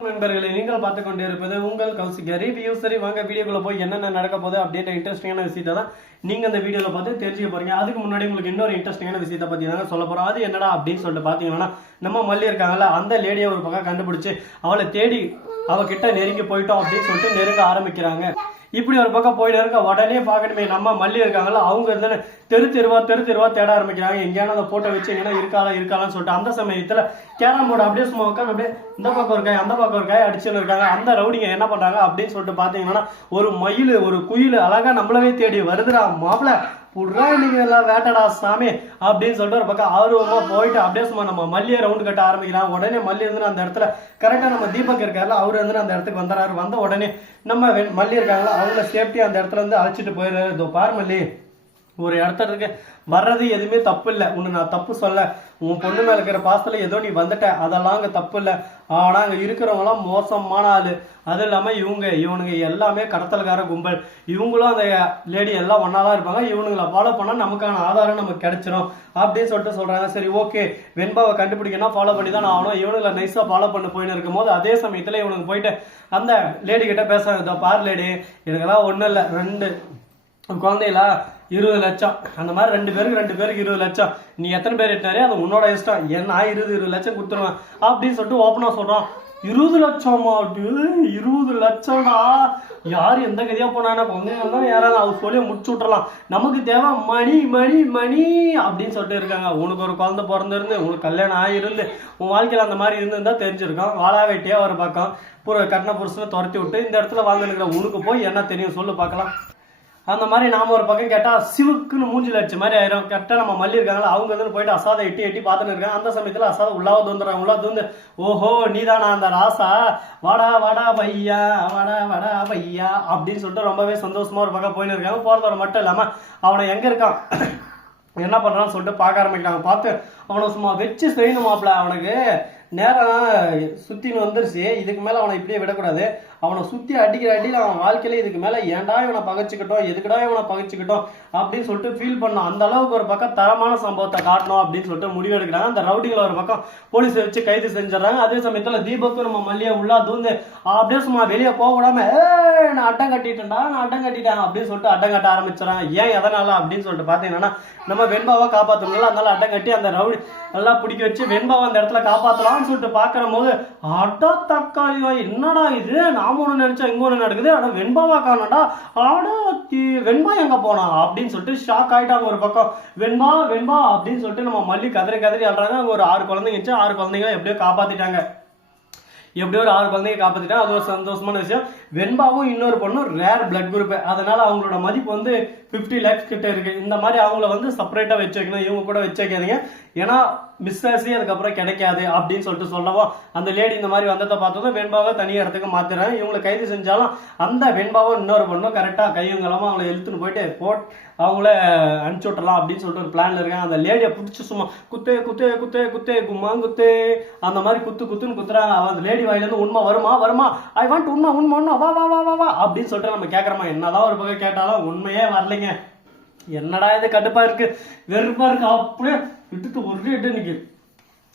நண்பர்களை நீங்கள் பார்த்து கொண்டே இருப்பது உங்கள் கௌசிக ரிவ்யூ. சரி வாங்க வீடியோக்குள்ள போய் என்னென்ன நடக்க போகுது அப்படின்ற இன்ட்ரெஸ்டிங்கான விஷயத்தை தான் நீங்க அந்த வீடியோல பார்த்து தெரிஞ்சுக்க போறீங்க. அதுக்கு முன்னாடி உங்களுக்கு இன்னொரு இன்ட்ரெஸ்டிங்கான விஷயத்தை பத்தி தாங்க சொல்ல போறோம். அது என்னடா அப்படின்னு சொல்லிட்டு பாத்தீங்கன்னா, நம்ம மல்லி இருக்காங்கல்ல, அந்த லேடியை ஒரு பக்கம் கண்டுபிடிச்சு அவளை தேடி அவகிட்ட நெருங்கி போயிட்டோம் அப்படின்னு சொல்லிட்டு நெருங்க ஆரம்பிக்கிறாங்க. இப்படி ஒரு பக்கம் போயிட்டு இருக்க உடனே பார்க்கணுமே நம்ம மல்லி இருக்காங்கல்ல, அவங்க இருந்து தெரு தெருவா தேட ஆரம்பிக்கிறாங்க. எங்கேயான அந்த போட்டோ வச்சு எங்கன்னா இருக்காளான்னு சொல்லிட்டு அந்த சமயத்துல கேரம் போர்டு அப்படியே சும்மா உட்காந்து அப்படியே இந்த பக்கம் ஒரு காய் அந்த பக்கம் ஒரு காய் அடிச்சுன்னு இருக்காங்க. அந்த ரவுடிங்க என்ன பண்றாங்க அப்படின்னு சொல்லிட்டு பாத்தீங்கன்னா, ஒரு மயில் ஒரு குயில் அழகா நம்மளவே தேடி வருதுடா மாப்பிள்ள புட்ரா நீங்க எல்லாம் வேட்டடா சாமி அப்படின்னு சொல்லிட்டு ஒரு பக்கம் ஆர்வமா போயிட்டு அப்படியே சும்மா நம்ம மல்லியை ரவுண்டு கட்ட ஆரம்பிக்கிறான். உடனே மல்லி இருந்து அந்த இடத்துல கரெக்டா நம்ம தீபக் இருக்காருல, அவரு வந்து அந்த இடத்துக்கு வந்துறாரு. வந்த உடனே நம்ம மல்லி இருக்காங்களா, அவங்கள சேஃப்டி அந்த இடத்துல இருந்து அழைச்சிட்டு போயிடுறாரு. இதோ பாரு மல்லி, ஒரு இடத்துக்கு வர்றது எதுவுமே தப்பு இல்லை, உன்னை நான் தப்பு சொல்ல, உன் பொண்ணு மேல இருக்கிற பாசத்துல ஏதோ நீ வந்துட்ட, அதெல்லாம் அங்க தப்பு இல்லை. ஆனா அங்க இருக்கிறவங்களாம் மோசமான ஆளு. அது இல்லாம இவனுங்க எல்லாமே கடத்தல்கார கும்பல். இவங்களும் அந்த லேடி எல்லாம் ஒன்னாதான் இருப்பாங்க. இவனுங்களை ஃபாலோ பண்ணா நமக்கான ஆதாரம் நமக்கு கிடைச்சிடும் அப்படின்னு சொல்லிட்டு சொல்றாங்க. சரி ஓகே, வெண்பாவை கண்டுபிடிக்கணும், ஃபாலோ பண்ணி தான் ஆகணும். இவனுங்களை நைஸா ஃபாலோ பண்ண போயின்னு இருக்கும் போது அதே சமயத்துல இவனுக்கு போயிட்டு அந்த லேடி கிட்ட பேசுறாங்க. பார் லேடி, எனக்கெல்லாம் ஒண்ணும் இல்லை, 2 குழந்தைகளா 20 லட்சம், அந்த மாதிரி 2 பேருக்கு 20 லட்சம், நீ எத்தனை பேர் எட்டினாரே அது உன்னோட இஷ்டம், என்ன 20 லட்சம் கொடுத்துருவேன் அப்படின்னு சொல்லிட்டு ஓப்பனா சொல்றான். 20 லட்சமா? 20 லட்சம்டா, யாரு எந்த கதையா போனா குழந்தைங்க யாராவது அவர் சொல்லி முடிச்சு விட்டுறலாம், நமக்கு தேவை மணி மணி மணி அப்படின்னு சொல்லிட்டு இருக்காங்க. உனக்கு ஒரு குழந்தை பிறந்திருந்து உனக்கு கல்யாணம் ஆகிருந்து உன் வாழ்க்கையில அந்த மாதிரி இருந்திருந்தா தெரிஞ்சிருக்கான். வாழா வெட்டியா ஒரு பக்கம் கட்டின புருஷனை துரத்தி விட்டு இந்த இடத்துல வாழ்ந்துருக்கிற உனக்கு போய் என்ன தெரியும் சொல்லு பார்க்கலாம். அந்த மாதிரி நாம ஒரு பக்கம் கேட்டா சிவுக்குன்னு மூஞ்சில அடிச்ச மாதிரி ஆயிரும். கரெக்டா நம்ம மல்லி இருக்காங்களா, அவங்க வந்து போயிட்டு அசாதை எட்டி பார்த்துட்டு இருக்காங்க. அந்த சமயத்துல அசாத உள்ளாவது வந்துடுறாங்க. உள்ளாவது வந்து, ஓஹோ நீதானா அந்த ராசா, வாடா வாடா பையா வாடா பையா அப்படின்னு சொல்லிட்டு ரொம்பவே சந்தோஷமா ஒரு பக்கம் போயின்னு இருக்காங்க. போறதோட மட்டும் இல்லாம அவனை எங்க இருக்கான் என்ன பண்றான்னு சொல்லிட்டு பார்க்க ஆரம்பிக்கிறாங்க. பார்த்து அவனை சும்மா வச்சு செய்யணுமாப்ல, அவனுக்கு நேரம் சுத்தின்னு வந்துருச்சு, இதுக்கு மேல அவனை இப்படியே விடக்கூடாது, அவனை சுத்தி அடிக்கிற அடியில் அவன் வாழ்க்கையில இதுக்கு மேல ஏன்டா இவனை பகைச்சுக்கிட்டோம், எதுக்குடா இவனை பகைச்சுக்கிட்டோம் அப்படின்னு சொல்லிட்டு ஃபீல் பண்ணோம். அந்த அளவுக்கு ஒரு பக்கம் தரமான சம்பவத்தை காட்டணும் அப்படின்னு சொல்லிட்டு முடிவு எடுக்கிறாங்க. அந்த ரவுடிகளை ஒரு பக்கம் போலீஸை வச்சு கைது செஞ்சிடறாங்க. அதே சமயத்துல தீபக்கு நம்ம மல்லியை உள்ளா தூந்து அப்படியே சும்மா வெளியே போக விடாம நான் அட்டம் கட்டிட்டேன் அப்படின்னு சொல்லிட்டு அட்டம் கட்ட ஆரம்பிச்சிடறாங்க. ஏன் எதனால அப்படின்னு சொல்லிட்டு பாத்தீங்கன்னா, நம்ம வெண்பாவை காப்பாற்றணும்ல, அதனால அட்டம் கட்டி அந்த ரவுடி நல்லா பிடிக்க வச்சு வெண்பாவை அந்த இடத்துல காப்பாற்றலாம்னு சொல்லிட்டு பாக்குற போது அடா தக்காளி என்னடா இது, நாம ஒண்ணு நினைச்சா இங்க ஒண்ணு நடக்குது, ஆனா வெண்பாவா காணடா, ஆடா வெண்பா எங்க போனா அப்படின்னு சொல்லிட்டு ஷாக் ஆயிட்டாங்க. ஒரு பக்கம் வெண்பா அப்படின்னு சொல்லிட்டு நம்ம மல்லி கதறி ஆடுறாங்க. அங்க ஒரு 6 குழந்தைங்க 6 குழந்தைங்க எப்படியோ காப்பாத்திட்டாங்க. எப்படியோ ஒரு 6 குழந்தைங்க காப்பாத்திட்டாங்க. அது ஒரு சந்தோஷமான விஷயம். வெண்பாவும் இன்னொரு பொண்ணும் ரேர் பிளட் குரூப், அதனால அவங்களோட மதிப்பு வந்து 50 lakhs கிட்ட இருக்கு. இந்த மாதிரி அவங்கள வந்து செப்பரேட்டா வச்சு வைக்கணும், இவங்க கூட வச்சு வைக்காதீங்க, ஏன்னா மிஸ்ஸாசி அதுக்கப்புறம் கிடைக்காது அப்படின்னு சொல்லிட்டு சொல்லவும் அந்த லேடி இந்த மாதிரி வந்ததை பார்த்ததும் வெண்பாவை தனி இடத்துக்கு மாத்திடுறாங்க. இவங்களை கைது செஞ்சாலும் அந்த வெண்பாவும் இன்னொரு பொண்ணும் கரெக்டா கையங்கலமா அவங்களை இழுத்துன்னு போயிட்டு அவங்கள அனுப்பிச்சு விட்டலாம் அப்படின்னு சொல்லிட்டு ஒரு பிளான்ல இருக்காங்க. அந்த லேடியை பிடிச்சி சும்மா குத்தே கும்மா அந்த மாதிரி குத்துன்னு குத்துறாங்க. அந்த லேடி வாயிலிருந்து உண்மை வருமா ஐ வாண்ட் உண்மை வா அப்படின்னு சொல்லிட்டு நம்ம கேட்கறோமா. என்னதான் ஒரு பக்கம் கேட்டாலும் உண்மையே வரலைங்க. என்னடா இது கடுப்பா இருக்கு, வெறுப்பா இருக்கு, அப்படியே விட்டுட்டு ஒரே இட்டு நிக்கு.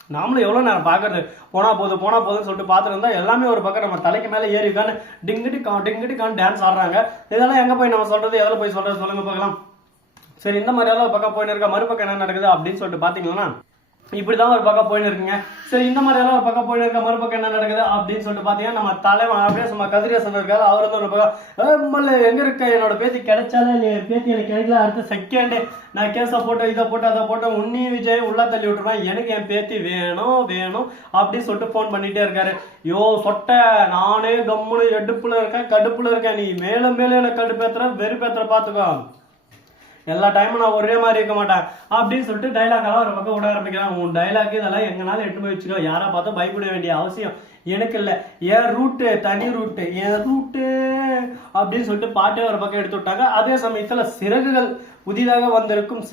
நாமளும் எவ்வளவு நேரம் பாக்குறது, போனா போதுன்னு சொல்லிட்டு பாத்துட்டு இருந்தா எல்லாமே ஒரு பக்கம் நம்ம தலைக்கு மேல ஏறி உட்காந்து டிங்கிட்டி கான் டான்ஸ் ஆடுறாங்க. இதெல்லாம் எங்க போய் நம்ம சொல்றது, எதில் போய் சொல்றது சொல்லுங்க பார்க்கலாம். சரி, இந்த மாதிரி எல்லாம் பக்கம் போயின்னு இருக்க, மறுபக்கம் என்ன நடக்குது அப்படின்னு சொல்லிட்டு பாத்தீங்கன்னா இப்படிதான் ஒரு பக்கம் போயின்னு இருக்குங்க. சரி, இந்த மாதிரி எல்லாம் ஒரு பக்கம் போயின்னு இருக்க, மறுபக்கம் என்ன நடக்குது அப்படின்னு சொல்லிட்டு பாத்தீங்கன்னா நம்ம தலைவன் அப்படியே சும்மா கதிரேசன் இருக்காரு. அவர் வந்து ஒரு பக்கம் எங்க இருக்க, என்னோட பேத்தி கிடைச்சாலே பேத்தி எனக்கு கிடைக்கல, அடுத்த செகண்டே நான் கேஸை போட்டு இதை போட்டு அதை போட்டு உன்னி விஜய் உள்ள தள்ளி விட்டுருவேன், எனக்கு என் பேத்தி வேணும் அப்படின்னு சொல்லிட்டு போன் பண்ணிட்டே இருக்காரு. யோ சொட்ட, நானே கம்முனு எடுப்புல இருக்கேன், கடுப்புல இருக்கேன், நீ மேலும் எனக்கு கடுப்பேத்துற வெறுப்பேத்துற பாத்துக்கோ, எல்லா டைமும் நான் ஒரே மாதிரி இருக்க மாட்டேன் அப்படின்னு சொல்லிட்டு டைலாக் எல்லாம் ஒரு பக்கம் விட ஆரம்பிக்கிறான். உன் டைலாக் இதெல்லாம் எங்கனாலும் எட்டு போய் வச்சுக்கோ, யாரை பார்த்தும் பயப்பட வேண்டிய அவசியம் எனக்கு இல்லை, என் ரூட்டு தனி ரூட்டு என் ரூட்டு அப்படின்னு சொல்லிட்டு பாட்டே ஒரு பக்கம் எடுத்து விட்டாங்க. அதே சமயத்துல சிறகுகள் புதிதாக வந்திருக்கும்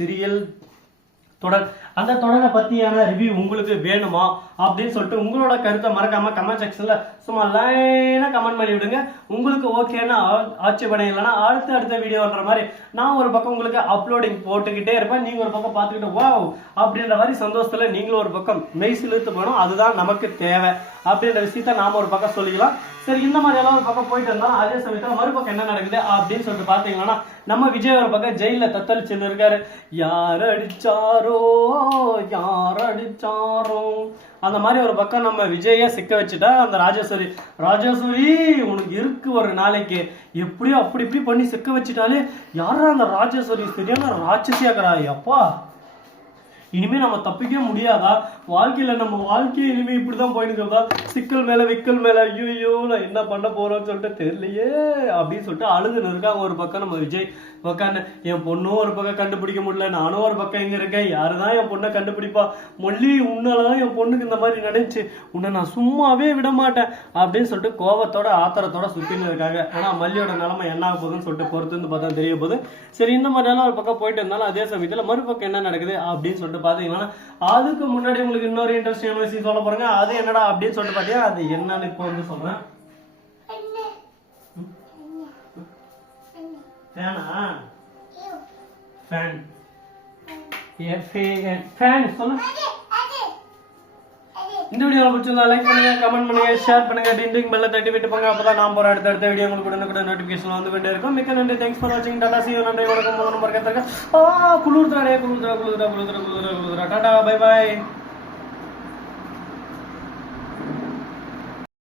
தொடர். அந்த தொடரை பத்தியான ரிவ்யூ உங்களுக்கு வேணுமா அப்படின்னு சொல்லிட்டு உங்களோட கருத்தை மறக்காம கமெண்ட் செக்ஷன்ல சும்மா லைனா கமெண்ட் பண்ணி விடுங்க. உங்களுக்கு ஓகேன்னா ஆட்சேபனை இல்லைன்னா அடுத்த வீடியோன்ற மாதிரி நான் ஒரு பக்கம் உங்களுக்கு அப்லோடிங் போட்டுக்கிட்டே இருப்பேன். நீங்க ஒரு பக்கம் பார்த்துக்கிட்டு வாவ் அப்படின்ற மாதிரி சந்தோஷத்துல நீங்களும் ஒரு பக்கம் மெய் சிலிர்த்து போகணும். அதுதான் நமக்கு தேவை அப்படின்ற விஷயத்த நாம ஒரு பக்கம் சொல்லிக்கலாம். சரி, இந்த மாதிரி எல்லாம் ஒரு பக்கம் போயிட்டு இருந்தாலும் அதே சமயத்துல மறுபக்கம் என்ன நடக்குது அப்படின்னு சொல்லிட்டு பாத்தீங்கன்னா நம்ம விஜய் ஒரு பக்கம் ஜெயில தத்தளிச்சுன்னு இருக்காரு. யார் அடிச்சாரோ அந்த மாதிரி ஒரு பக்கம் நம்ம விஜய சிக்க வச்சுட்டா அந்த ராஜேஸ்வரி உனக்கு இருக்கு ஒரு நாளைக்கு எப்படியோ அப்படி இப்படி பண்ணி சிக்க வச்சுட்டாலே யாரா அந்த ராஜேஸ்வரி சரியான ராட்சசியாக்குறா. அப்பா இனிமே நம்ம தப்பிக்க முடியாதா? வாழ்க்கையில நம்ம வாழ்க்கையை இனிமே இப்படிதான் போயிட்டு சிக்கல் மேல விக்கல் மேல ஐயோ நான் என்ன பண்ண போறோம்னு சொல்லிட்டு தெரியலையே அப்படின்னு சொல்லிட்டு அழுதுன்னு இருக்காங்க. ஒரு பக்கம் நம்ம விஜய் உட்காந்து என் பொண்ணும் ஒரு பக்கம் கண்டுபிடிக்க முடியல, நானும் ஒரு பக்கம் எங்க இருக்கேன், யாருதான் என் பொண்ணை கண்டுபிடிப்பா, மொழி உன்னாலதான் என் பொண்ணுக்கு இந்த மாதிரி நினைச்சு உன்னை நான் சும்மாவே விட மாட்டேன் அப்படின்னு சொல்லிட்டு கோபத்தோட ஆத்திரத்தோட சுத்தின்னு இருக்காங்க. ஆனா மல்லியோட நிலைமை என்ன ஆக போகுதுன்னு சொல்லிட்டு பொறுத்து பார்த்தா தெரிய போகுது. சரி, இந்த மாதிரி எல்லாம் ஒரு பக்கம் போயிட்டு இருந்தாலும் அதே சமயத்துல மறுபக்கம் என்ன நடக்குது அப்படின்னு சொல்லிட்டு பாத்தீங்கன்னா அதுக்கு முன்னாடி உங்களுக்கு இன்னொரு இன்ட்ரெஸ்டிங் விஷயம் சொல்ல போறேங்க. அது என்னடா அப்படின்னு சொல்லிட்டு பாத்தீங்கன்னா அது என்னன்னு இப்போ வந்து சொல்றேன். இந்த வீடியோ பிடிச்சிருந்தா லைக் பண்ணுங்க, கமெண்ட் பண்ணுங்க, ஷேர் பண்ணுங்க, டிண்டிங் பெல்ல தட்டி விட்டு போங்க. அப்பதான் நான் போற அடுத்த வீடியோ உங்களுக்கு கூட நோட்டிபிகேஷன் வந்து கொண்டே இருக்கும். மிக்க நன்றி, தேங்க்ஸ் ஃபார் வாட்சிங். டாடா, see you, நன்றி, வணக்கம். குளிர்தாடே குளிர்தா டாடா, பை பாய்.